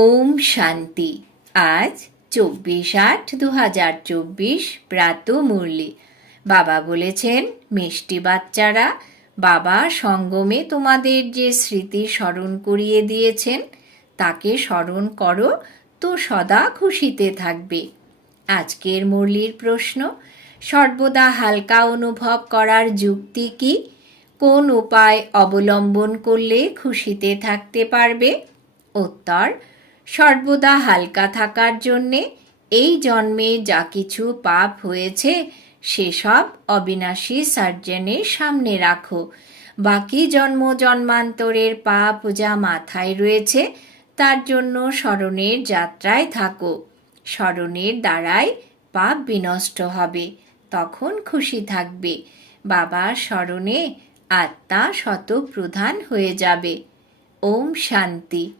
ওম শান্তি। আজ চব্বিশ আট দু হাজার চব্বিশ প্রাত মুরলি। বাবা বলেছেন, মিষ্টি বাচ্চারা, বাবা সঙ্গমে তোমাদের যে স্মৃতি স্মরণ করিয়ে দিয়েছেন, তাকে স্মরণ করো, তো সদা খুশিতে থাকবে। আজকের মুরলির প্রশ্ন, সর্বদা হালকা অনুভব করার যুক্তি কি? কোন উপায় অবলম্বন করলে খুশিতে থাকতে পারবে? উত্তর সর্বদা হালকা থাকার জন্যে এই জন্মে যা কিছু পাপ হয়েছে, সেসব অবিনাশী সার্জনের সামনে রাখো। বাকি জন্ম জন্মান্তরের পাপ যা মাথায় রয়েছে, তার জন্য স্মরণের যাত্রায় থাকো। স্মরণের দ্বারাই পাপ বিনষ্ট হবে, তখন খুশি থাকবে। বাবার স্মরণে আত্মা শতপ্রধান হয়ে যাবে। ওম শান্তি।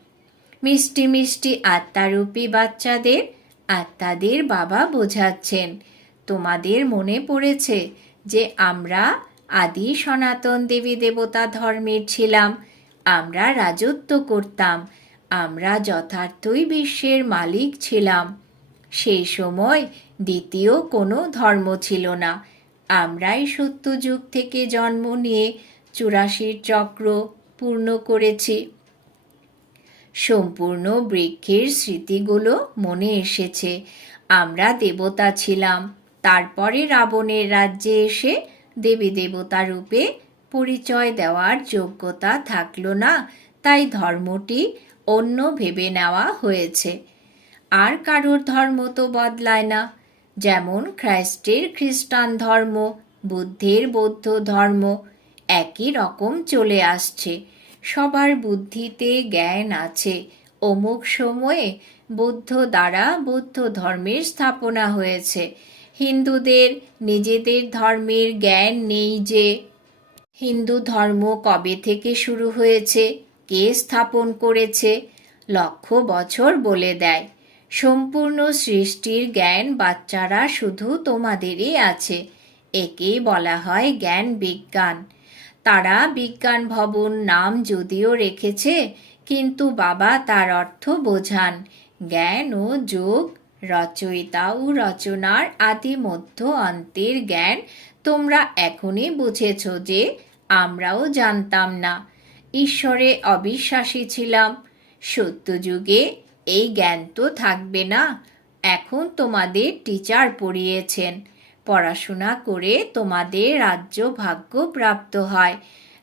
মিষ্টি মিষ্টি আত্মারূপী বাচ্চাদের আত্মাদের বাবা বোঝাচ্ছেন। তোমাদের মনে পড়েছে যে আমরা আদি সনাতন দেবী দেবতা ধর্মের ছিলাম, আমরা রাজত্ব করতাম, আমরা যথার্থই বিশ্বের মালিক ছিলাম। সেই সময় দ্বিতীয় কোনো ধর্ম ছিল না। আমরাই সত্যযুগ থেকে জন্ম নিয়ে চুরাশির চক্র পূর্ণ করেছি। সম্পূর্ণ বৃক্ষের স্মৃতিগুলো মনে এসেছে। আমরা দেবতা ছিলাম। তারপরে রাবণের রাজ্যে এসে দেবী দেবতা রূপে পরিচয় দেওয়ার যোগ্যতা থাকল না, তাই ধর্মটি অন্য ভেবে নেওয়া হয়েছে। আর কারোর ধর্ম তো বদলায় না। যেমন খ্রাইস্টের খ্রিস্টান ধর্ম, বুদ্ধের বৌদ্ধ ধর্ম, একই রকম চলে আসছে। সবার বুদ্ধিতে জ্ঞান আছে। অমুক সময়ে বৌদ্ধ দ্বারা বৌদ্ধ ধর্মের স্থাপনা হয়েছে। হিন্দুদের, নিজেদের ধর্মের জ্ঞান নেই যে, হিন্দু ধর্ম কবে থেকে শুরু হয়েছে, কে স্থাপন করেছে, লক্ষ বছর বলে দেয়। সম্পূর্ণ সৃষ্টির জ্ঞান বাচ্চারা শুধু তোমাদেরই আছে। একেই বলা হয় জ্ঞান বিজ্ঞান। তারা বিজ্ঞান ভবন নাম যদিও রেখেছে, কিন্তু বাবা তার অর্থ বোঝান। জ্ঞান ও যোগ, রচয়িতা ও রচনার আদি মধ্য অন্তের জ্ঞান তোমরা এখনই বুঝেছ যে আমরাও জানতাম না। ঈশ্বরে অবিশ্বাসী ছিলাম। সত্যযুগে এই জ্ঞান তো থাকবে না। এখন তোমাদের টিচার পড়িয়েছেন। পড়াশোনা করে তোমাদের রাজ্য ভাগ্য প্রাপ্ত হয়,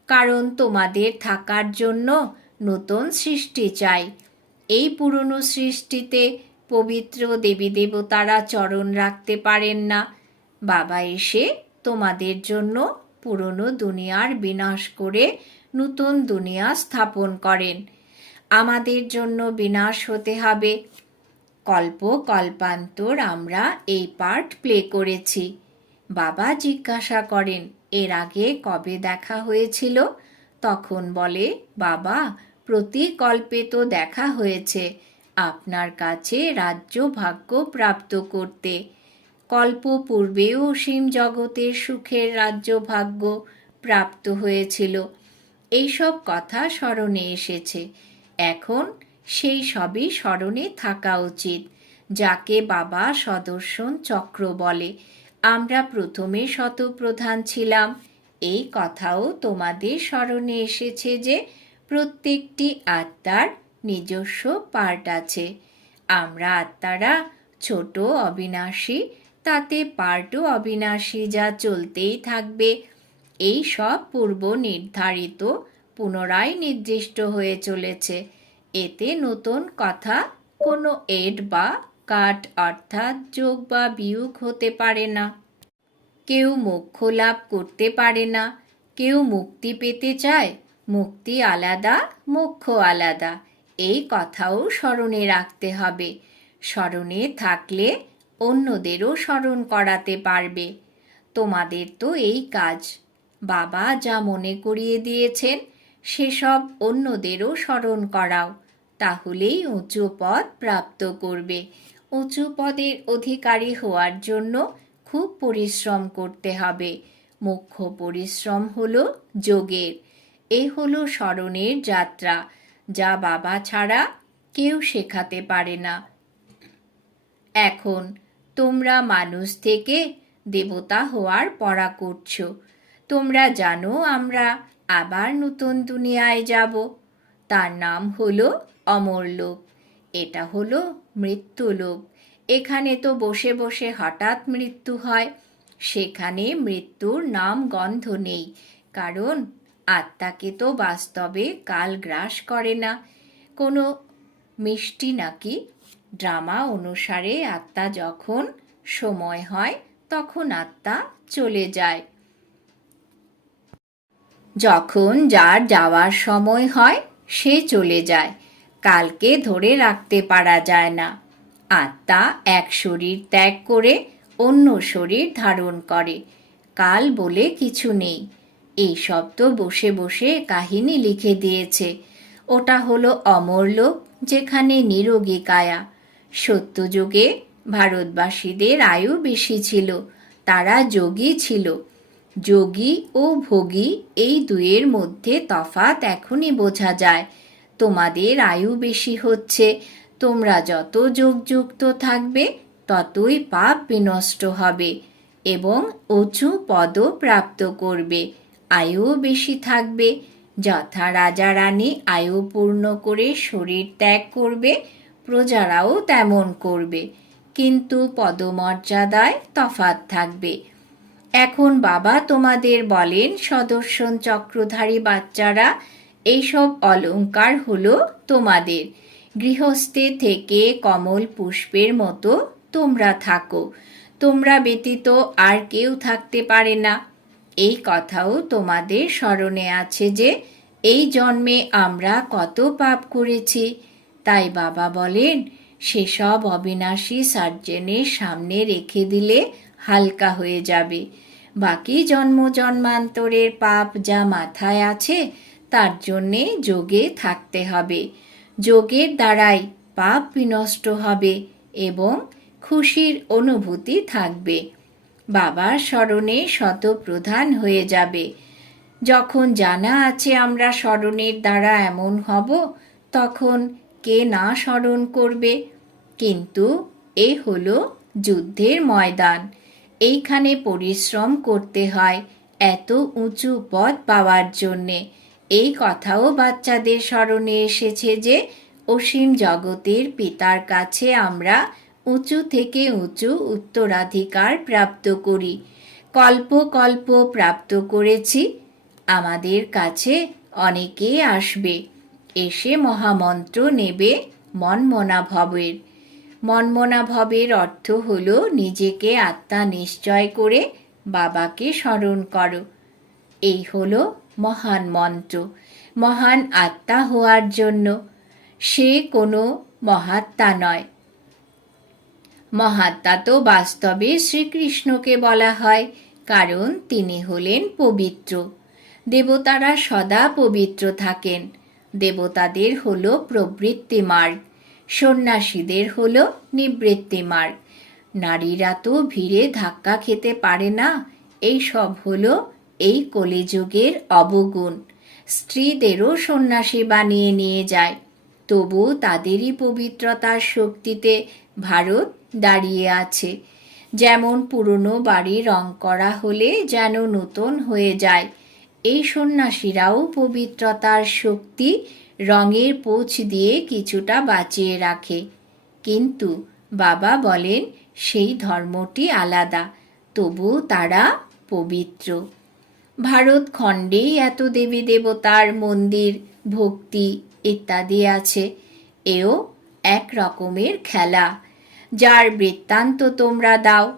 কারণ তোমাদের থাকার জন্য নতুন সৃষ্টি চাই। এই পুরনো সৃষ্টিতে পবিত্র দেবী দেবতারা চরণ রাখতে পারেন না। বাবা এসে তোমাদের জন্য পুরনো দুনিয়ার বিনাশ করে নতুন দুনিয়া স্থাপন করেন। আমাদের জন্য বিনাশ হতে হবে। কল্প কল্পান্তর আমরা এই পার্ট প্লে করেছি। বাবা জিজ্ঞাসা করেন, এর আগে কবে দেখা হয়েছিল? তখন বলে, বাবা, প্রতি কল্পে তো দেখা হয়েছে। আপনার কাছে রাজ্য ভাগ্য প্রাপ্ত করতে। কল্প পূর্বেও সীম জগতের সুখের রাজ্য ভাগ্য প্রাপ্ত হয়েছিল। এইসব কথা স্মরণে এসেছে। এখন সেই সবই স্মরণে থাকা উচিত, যাকে বাবা সদর্শন চক্র বলে। আমরা প্রথমে শতপ্রধান ছিলাম। এই কথাও তোমাদের স্মরণে এসেছে যে প্রত্যেকটি আত্মার নিজস্ব পার্ট আছে। আমরা আত্মারা ছোট অবিনাশী, তাতে পার্টও অবিনাশী যা চলতেই থাকবে। এই সব পূর্ব নির্ধারিত পুনরায় নির্দিষ্ট হয়ে চলেছে। এতে নতুন কথা, কোনো এড বা কাট অর্থাৎ যোগ বা বিয়োগ হতে পারে না। কেউ মোক্ষ লাভ করতে পারে না, কেউ মুক্তি পেতে চায়, মুক্তি আলাদা, মোক্ষ আলাদা। এই কথাও স্মরণে রাখতে হবে। স্মরণে থাকলে অন্যদেরও স্মরণ করাতে পারবে। তোমাদের তো এই কাজ। বাবা যা মনে করিয়ে দিয়েছেন, সেসব অন্যদেরও স্মরণ করাও। তাহলেই উঁচু পদ প্রাপ্ত করবে। উঁচু পদের অধিকারী হওয়ার জন্য খুব পরিশ্রম করতে হবে। মুখ্য পরিশ্রম হল যোগের। এ হলো স্মরণের যাত্রা, যা বাবা ছাড়া কেউ শেখাতে পারে না। এখন, তোমরা মানুষ থেকে দেবতা হওয়ার পড়া করছ। তোমরা জানো আমরা আবার নতুন দুনিয়ায় যাব। তার নাম হলো অমরলোক। এটা হলো মৃত্যুলোক। এখানে তো বসে বসে হঠাৎ মৃত্যু হয়। সেখানে মৃত্যুর নাম গন্ধ নেই। কারণ আত্মাকে তো বাস্তবে কাল গ্রাস করে না। কোনো মিষ্টি নাকি ড্রামা অনুসারে আত্মা যখন সময় হয়, তখন আত্মা চলে যায়। যখন যার যাওয়ার সময় হয় সে চলে যায়। কালকে ধরে রাখতে পারা যায় না। আত্মা এক শরীর ত্যাগ করে অন্য শরীর ধারণ করে। কাল বলে কিছু নেই। এই তো বসে বসে কাহিনী লিখে দিয়েছে। ওটা হলো অমরলোক যেখানে নিরোগী কায়া। সত্যযুগে ভারতবাসীদের আয়ু বেশি ছিল, তারা যোগী ছিল। যোগী ও ভোগী, এই দুয়ের মধ্যে তফাৎ এখনই বোঝা যায়। তোমাদের আয়ু বেশি হচ্ছে, তোমরা যত যোগযুক্ত থাকবে, ততই পাপ বিনষ্ট হবে এবং উঁচু পদ প্রাপ্ত করবে। আয়ু বেশি থাকবে, যথা রাজা রানী আয়ু পূর্ণ করে শরীর ত্যাগ করবে, প্রজারাও তেমন করবে। কিন্তু পদমর্যাদায় তফাৎ থাকবে। এখন বাবা তোমাদের বলেন, সদর্শন চক্রধারী বাচ্চারা, এইসব অলংকার হলো তোমাদের। গৃহস্থে থেকে কমল পুষ্পের মতো তোমরা থাকো। তোমরা ব্যতীত আর কেউ থাকতে পারে না। এই কথাও তোমাদের স্মরণে আছে যে, এই জন্মে আমরা কত পাপ করেছি। তাই বাবা বলেন, সেসব অবিনাশী সার্জেনের সামনে রেখে দিলে হালকা হয়ে যাবে। বাকি জন্ম জন্মান্তরের পাপ যা মাথায় আছে, তার জন্যে যোগে থাকতে হবে। যোগের দ্বারাই পাপ বিনষ্ট হবে এবং খুশির অনুভূতি থাকবে। বাবার স্মরণে শতপ্রধান হয়ে যাবে। যখন জানা আছে আমরা স্মরণের দ্বারা এমন হব, তখন কে না স্মরণ করবে? কিন্তু এ হলো যুদ্ধের ময়দান। এইখানে পরিশ্রম করতে হয় এত উঁচু পদ পাওয়ার জন্যে। এই কথাও বাচ্চাদের স্মরণে এসেছে যে, অসীম জগতের পিতার কাছে আমরা উঁচু থেকে উঁচু উত্তরাধিকার প্রাপ্ত করি। কল্প কল্প প্রাপ্ত করেছি, আমাদের কাছে অনেকে আসবে। এসে মহামন্ত্র নেবে মনমনা ভবের মনমনা ভবের অর্থ হল নিজেকে আত্মা নিশ্চয় করে বাবাকে স্মরণ করো। এই হল মহান মন্ত্র। মহান আত্মা হওয়ার জন্য সে কোনো মহাত্মা নয়। মহাত্মা তো বাস্তবে শ্রীকৃষ্ণকে বলা হয়, কারণ তিনি হলেন পবিত্র। দেবতারা সদা পবিত্র থাকেন। দেবতাদের হলো প্রবৃত্তি মার্গ। সন্ন্যাসীদের হল নিবৃত্তি মার্গ। নারীরা তো ভিড়ে ধাক্কা খেতে পারে না এই সব হলো এই কলিযুগের অবগুণ। স্ত্রীদেরও সন্ন্যাসী বানিয়ে নিয়ে যায়। তবু তাদেরই পবিত্রতার শক্তিতে ভারত দাঁড়িয়ে আছে। যেমন পুরনো বাড়ি রং করা হলে যেন নতুন হয়ে যায়, এই সন্ন্যাসীরাও পবিত্রতার শক্তি রঙের পোছ দিয়ে কিছুটা বাঁচিয়ে রাখে। কিন্তু বাবা বলেন, সেই ধর্মটি আলাদা তবু তারা পবিত্র। ভারত খণ্ডেই এত দেবী দেবতার মন্দির, ভক্তি ইত্যাদি আছে। এও এক রকমের খেলা, যার বৃত্তান্ত তোমরা দাও।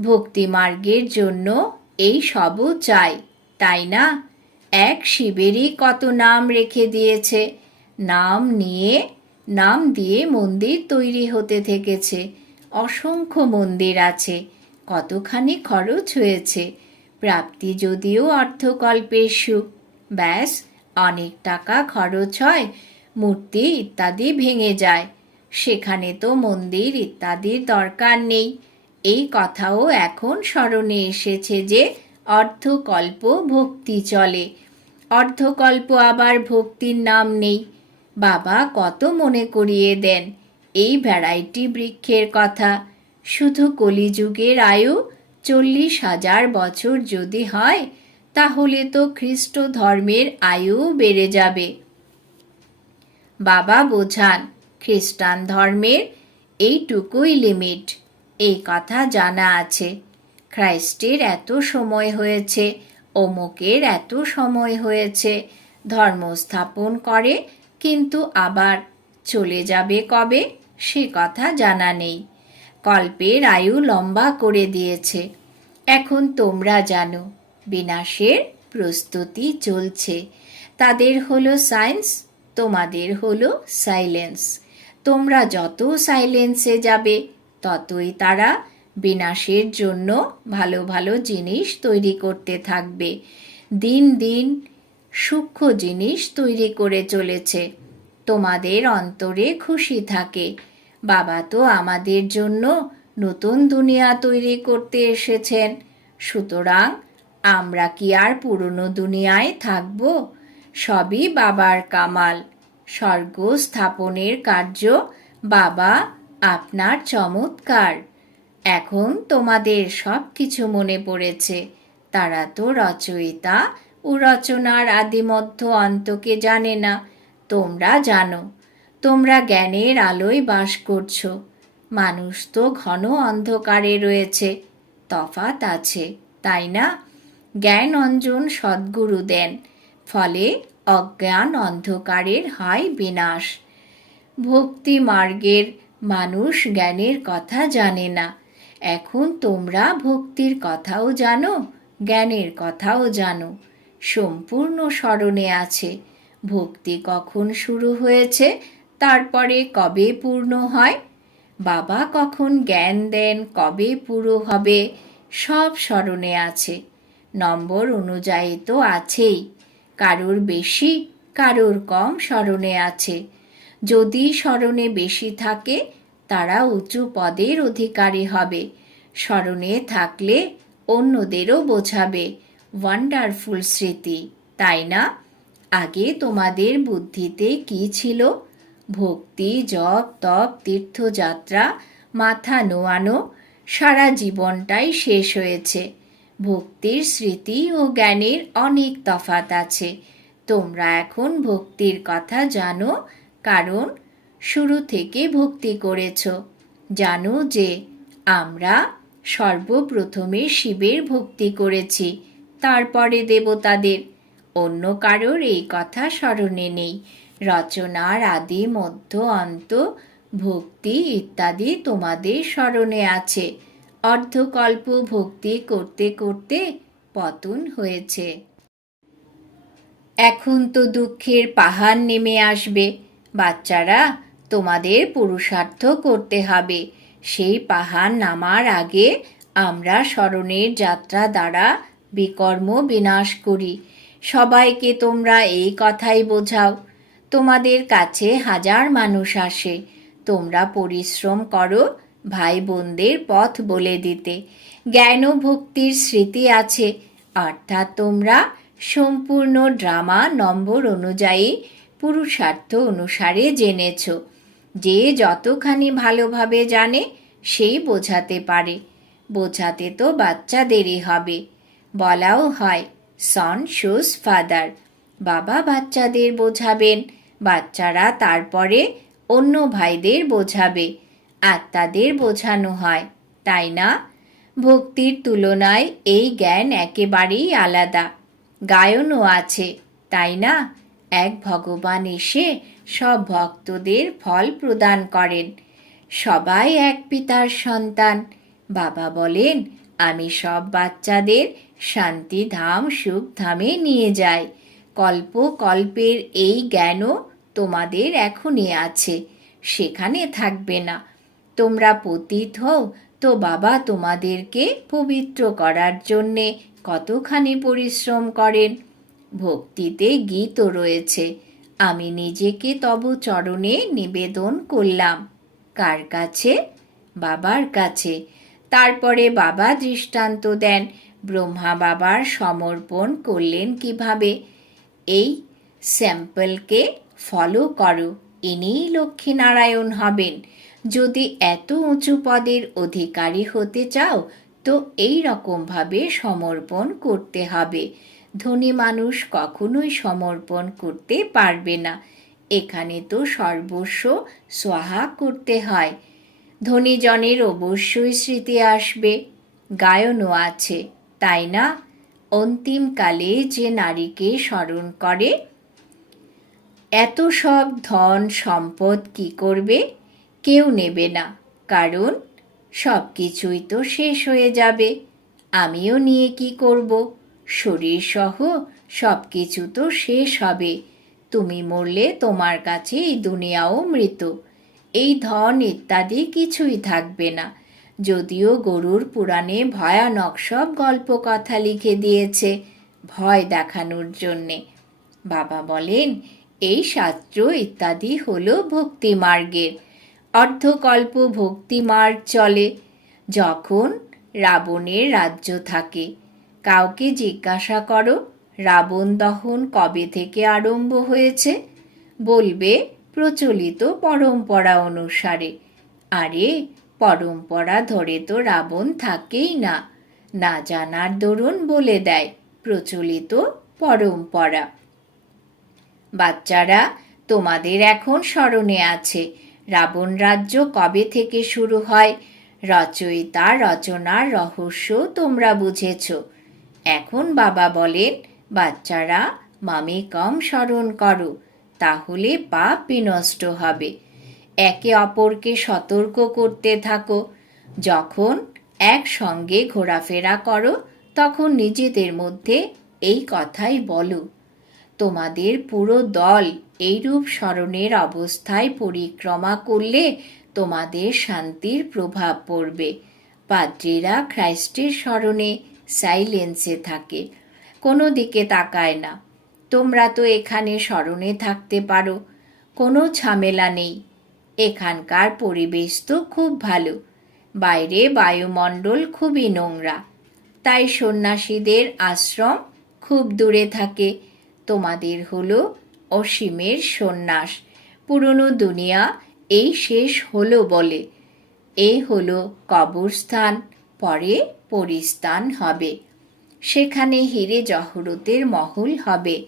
ভক্তি মার্গের জন্য এই সবও চাই, তাই না? এক শিবেরই কত নাম রেখে দিয়েছে। নাম নিয়ে, নাম দিয়ে মন্দির তৈরি হতে থেকেছে। অসংখ্য মন্দির আছে, কতখানি খরচ হয়েছে। প্রাপ্তি যদিও অর্থকল্পের সুখ। ব্যাস, অনেক টাকা খরচ হয়, মূর্তি ইত্যাদি ভেঙে যায়। সেখানে তো মন্দির ইত্যাদির দরকার নেই। এই কথাও এখন স্মরণে এসেছে যে অর্ধকল্প ভক্তি চলে। অর্ধকল্প আবার ভক্তির নাম নেই। বাবা কত মনে করিয়ে দেন এই ভ্যারাইটি বৃক্ষের কথা। শুধু কলিযুগের আয়ু চল্লিশ হাজার বছর যদি হয়, তাহলে তো খ্রিস্ট ধর্মের আয়ু বেড়ে যাবে। বাবা বোঝান, খ্রিস্টান ধর্মের এইটুকুই লিমিট। এই কথা জানা আছে। খ্রাইস্টের এত সময় হয়েছে, অমুকের এত সময় হয়েছে। ধর্ম স্থাপন করে, কিন্তু আবার চলে যাবে কবে? সে কথা জানা নেই। কল্পের আয়ু লম্বা করে দিয়েছে। এখন তোমরা জানো, বিনাশের প্রস্তুতি চলছে। তাদের হলো সায়েন্স, তোমাদের হলো সাইলেন্স। তোমরা যত সাইলেন্সে যাবে, ততই তারা বিনাশের জন্য ভালো ভালো জিনিস তৈরি করতে থাকবে। দিন দিন সূক্ষ্ম জিনিস তৈরি করে চলেছে। তোমাদের অন্তরে খুশি থাকে। বাবা তো আমাদের জন্য নতুন দুনিয়া তৈরি করতে এসেছেন। সুতরাং আমরা কি আর পুরনো দুনিয়ায় থাকব? সবই বাবার কামাল। স্বর্গ স্থাপনের কার্য বাবা আপনার চমৎকার। এখন তোমাদের সব কিছু মনে পড়েছে। তারা তো রচয়িতা ও রচনার আদিমধ্য অন্তকে জানে না। তোমরা জানো, তোমরা জ্ঞানের আলোয় বাস করছ। মানুষ তো ঘন অন্ধকারে রয়েছে। তফাত আছে, তাই না? জ্ঞান অঞ্জন সদ্গুরু দেন, ফলে অজ্ঞান অন্ধকারের হয় বিনাশ। ভক্তি মার্গের মানুষ জ্ঞানের কথা জানে না। এখন তোমরা ভক্তির কথাও জানো, জ্ঞানের কথাও জানো। সম্পূর্ণ স্মরণে আছে, ভক্তি কখন শুরু হয়েছে, তারপরে কবে পূর্ণ হয়? বাবা কখন জ্ঞান দেন, কবে পুরো হবে, সব স্মরণে আছে। নম্বর অনুযায়ী তো আছেই, কারোর বেশি, কারোর কম স্মরণে আছে। যদি স্মরণে বেশি থাকে তারা উঁচু পদের অধিকারী হবে। স্মরণে থাকলে অন্যদেরও বোঝাবে। ওয়ান্ডারফুল স্মৃতি, তাই না? আগে তোমাদের বুদ্ধিতে কি ছিল? ভক্তি, জপ, তপ, তীর্থযাত্রা, মাথা নোয়ানো, সারা জীবনটাই শেষ হয়েছে। ভক্তির স্মৃতি ও জ্ঞানের অনেক তফাত আছে। তোমরা এখন ভক্তির কথা জানো, কারণ শুরু থেকে ভক্তি করেছ। জানো যে, আমরা সর্বপ্রথমে শিবের ভক্তি করেছি, তারপরে দেবতাদের। অন্য কারোর এই কথা স্মরণে নেই। রচনার আদি মধ্য অন্ত ভক্তি ইত্যাদি তোমাদের স্মরণে আছে। অর্ধকল্প ভক্তি করতে করতে পতন হয়েছে। এখন তো দুঃখের পাহাড় নেমে আসবে। বাচ্চারা তোমাদের পুরুষার্থ করতে হবে। সেই পাহাড় নামার আগে আমরা স্মরণের যাত্রা দ্বারা বিকর্ম বিনাশ করি। সবাইকে তোমরা এই কথাই বোঝাও। তোমাদের কাছে হাজার মানুষ আসে। তোমরা পরিশ্রম করো ভাই বোনদের পথ বলে দিতে। জ্ঞান ভক্তির স্মৃতি আছে। অর্থাৎ তোমরা সম্পূর্ণ ড্রামা নম্বর অনুযায়ী পুরুষার্থ অনুসারে জেনেছ। যে যতখানি ভালোভাবে জানে, সেই বোঝাতে পারে। বোঝাতে তো বাচ্চাদেরই হবে। বলাও হয়, সন শোস ফাদার। বাবা বাচ্চাদের বোঝাবেন, বাচ্চারা তারপরে অন্য ভাইদের বোঝাবে। আত্মাদের বোঝানো হয়, তাই না? ভক্তির তুলনায় এই জ্ঞান একেবারেই আলাদা। গায়নও আছে, তাই না? এক ভগবান এসে সব ভক্তদের ফল প্রদান করেন। সবাই এক পিতার সন্তান। বাবা বলেন, আমি সব বাচ্চাদের শান্তি ধাম সুখ ধামে নিয়ে যাই। কল্প কল্পের এই জ্ঞানও তোমাদের এখনই আছে। সেখানে থাকবে না। তোমরা পতিত হও। তো বাবা তোমাদেরকে পবিত্র করার জন্যে কতখানি পরিশ্রম করেন? ভক্তিতে গীতও রয়েছে। আমি নিজেকে তব চরণে নিবেদন করলাম। কার কাছে? বাবার কাছে। তারপরে বাবা দৃষ্টান্ত দেন। ব্রহ্মা বাবার সমর্পণ করলেন কীভাবে? এই স্যাম্পলকে ফলো করো। ইনিই লক্ষ্মীনারায়ণ হবেন। যদি এত উঁচু পদের অধিকারী হতে চাও, তো এই রকমভাবে সমর্পণ করতে হবে। ধনী মানুষ কখনোই সমর্পণ করতে পারবে না। এখানে তো সর্বস্ব সোহা করতে হয়। ধনীজনের অবশ্যই স্মৃতি আসবে। গায়নও আছে, তাই না? অন্তিমকালে যে নারীকে স্মরণ করে, এত সব ধন সম্পদ কি করবে? কেউ নেবে না, কারণ সব কিছুই তো শেষ হয়ে যাবে। আমিও নিয়ে কি করব? শরীর সহ সব কিছু তো শেষ হবে। তুমি মরলে তোমার কাছে এই দুনিয়াও মৃত। এই ধন ইত্যাদি কিছুই থাকবে না। যদিও গরুর পুরাণে ভয়ানক সব গল্প কথা লিখে দিয়েছে ভয় দেখানোর জন্যে। বাবা বলেন, এই শাস্ত্র ইত্যাদি হলো ভক্তি মার্গের। অর্ধকল্প ভক্তিমার্গ চলে যখন রাবণের রাজ্য থাকে। কাউকে জিজ্ঞাসা করো, রাবণ দহন কবে থেকে আরম্ভ হয়েছে? বলবে, প্রচলিত পরম্পরা অনুসারে। আরে, পরম্পরা ধরে তো রাবণ থাকেই না। না জানার দরুন বলে দেয়, প্রচলিত পরম্পরা। বাচ্চারা, তোমাদের এখন স্মরণে আছে, রাবণ রাজ্য কবে থেকে শুরু হয়? রচয়িতা রচনার রহস্য তোমরা বুঝেছ। এখন বাবা বলেন, বাচ্চারা, মামি কম স্মরণ করো, তাহলে পাপ বিনষ্ট হবে। একে অপরকে সতর্ক করতে থাকো। যখন একসঙ্গে ঘোরাফেরা করো, তখন নিজেদের মধ্যে এই কথাই বলো, তোমাদের পুরো দল এইরূপ স্মরণের অবস্থায় পরিক্রমা করলে তোমাদের শান্তির প্রভাব পড়বে। পাদ্রীরা খ্রাইস্টের স্মরণে সাইলেন্সে থাকে, কোনো দিকে তাকায় না। তোমরা তো এখানে স্মরণে থাকতে পারো, কোনো ঝামেলা নেই। এখানকার পরিবেশ তো খুব ভালো, বাইরে বায়ুমণ্ডল খুবই নোংরা। তাই সন্ন্যাসীদের আশ্রম খুব দূরে থাকে। তোমাদের হলো অসীমের সন্ন্যাস। পুরনো দুনিয়া এই শেষ হলো বলে। এ হলো কবরস্থান, পরে পরিস্থান হবে। সেখানে হিরে জহরতের মহল হবে।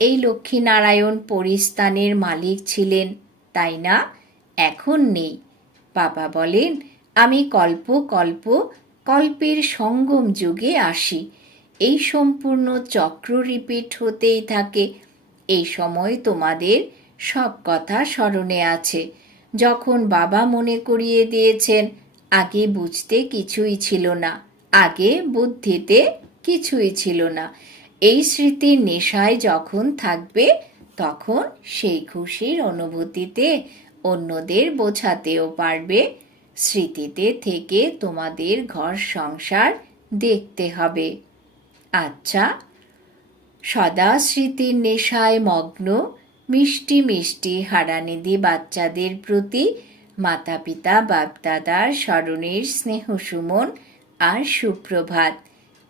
এই লক্ষ্মীনারায়ণ পরিস্থানের মালিক ছিলেন, তাই না? এখন নেই। বাবা বলেন, আমি কল্প কল্প, কল্পের সঙ্গম যুগে আসি। এই সম্পূর্ণ চক্র রিপিট হতেই থাকে। এই সময় তোমাদের সব কথা স্মরণে আছে। যখন বাবা মনে করিয়ে দিয়েছেন, আগে বুঝতে কিছুই ছিল না। আগে বুদ্ধিতে কিছুই ছিল না। এই স্মৃতির নেশায় যখন থাকবে, তখন সেই খুশির অনুভূতিতে অন্যদের বোঝাতেও পারবে। স্মৃতিতে থেকে তোমাদের ঘর সংসার দেখতে হবে। আচ্ছা সদা স্মৃতির নেশায় মগ্ন, মিষ্টি মিষ্টি হারানিধি বাচ্চাদের প্রতি মাতা পিতা বাপদাদার স্মরণের স্নেহ সুমন আর সুপ্রভাত।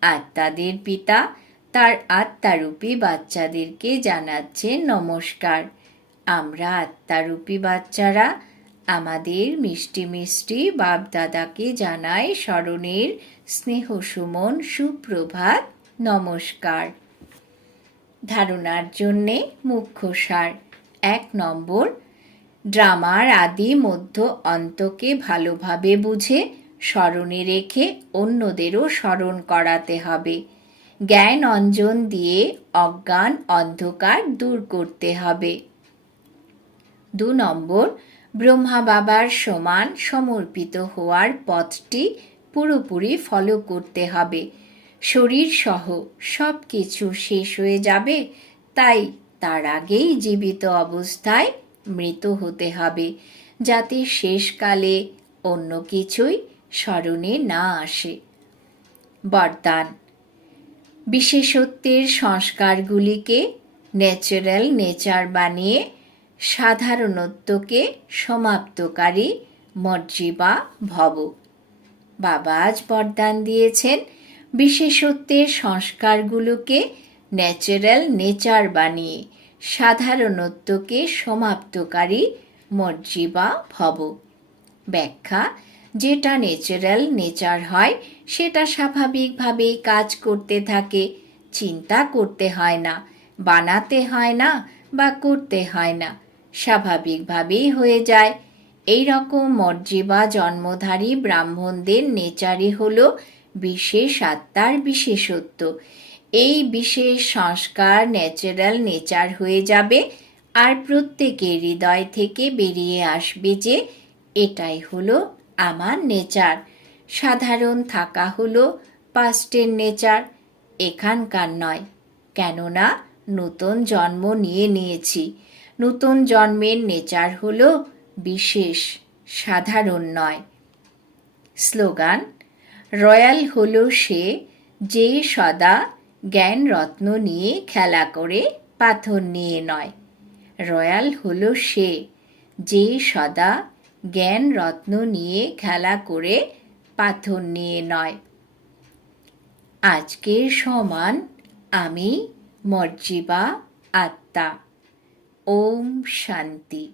আত্মাদের পিতা তার আত্মারূপী বাচ্চাদেরকে জানাচ্ছে নমস্কার। আমরা আত্মারূপী বাচ্চারা আমাদের মিষ্টি মিষ্টি বাপ দাদাকে জানাই স্মরণের স্নেহ সুমন সুপ্রভাত, নমস্কার। ধারণার জন্যে মুখ্য সার। এক নম্বর, ড্রামার আদি মধ্য অন্তকে ভালোভাবে বুঝে স্মরণে রেখে অন্যদেরও স্মরণ করাতে হবে। জ্ঞান অঞ্জন দিয়ে অজ্ঞান অন্ধকার দূর করতে হবে। দু নম্বর, ব্রহ্মা বাবার সমান সমর্পিত হওয়ার পথটি পুরোপুরি ফলো করতে হবে। শরীর সহ সব কিছু শেষ হয়ে যাবে, তাই তার আগেই জীবিত অবস্থায় মৃত হতে হবে, যাতে শেষকালে অন্য কিছুই স্মরণে না আসে। বরদান। বিশেষত্বের সংস্কারগুলিকে ন্যাচারাল নেচার বানিয়ে সাধারণত্বকে সমাপ্তকারী মর্জিবা ভব। বাবা আজ বরদান দিয়েছেন। বিশেষত্বের সংস্কারগুলোকে ন্যাচারাল নেচার বানিয়ে সাধারণত্বকে সমাপ্তকারী মর্জিবা ভব। ব্যাখ্যা যেটা ন্যাচারাল নেচার হয়, সেটা স্বাভাবিকভাবেই কাজ করতে থাকে। চিন্তা করতে হয় না, বানাতে হয় না বা করতে হয় না, স্বাভাবিকভাবেই হয়ে যায়। এই রকম মর্জিবা জন্মধারী ব্রাহ্মণদের নেচারই হল বিশেষ আত্মার বিশেষত্ব। এই বিশেষ সংস্কার ন্যাচারাল নেচার হয়ে যাবে আর প্রত্যেকের হৃদয় থেকে বেরিয়ে আসবে যে এটাই হলো আমার নেচার। সাধারণ থাকা হলো পাস্টের নেচার, এখানকার নয়। কেননা নতুন জন্ম নিয়ে নিয়েছি। নতুন জন্মের নেচার হলো বিশেষ, সাধারণ নয়। স্লোগান, রয়্যাল হলো সে যে সদা জ্ঞান রত্ন নিয়ে খেলা করে, পাথর নিয়ে নয়। রয়্যাল হলো সে যে সদা জ্ঞান রত্ন নিয়ে খেলা করে পাথর নিয়ে নয়। আজকের সমান আমি মর্জিবা আত্মা। ওম শান্তি।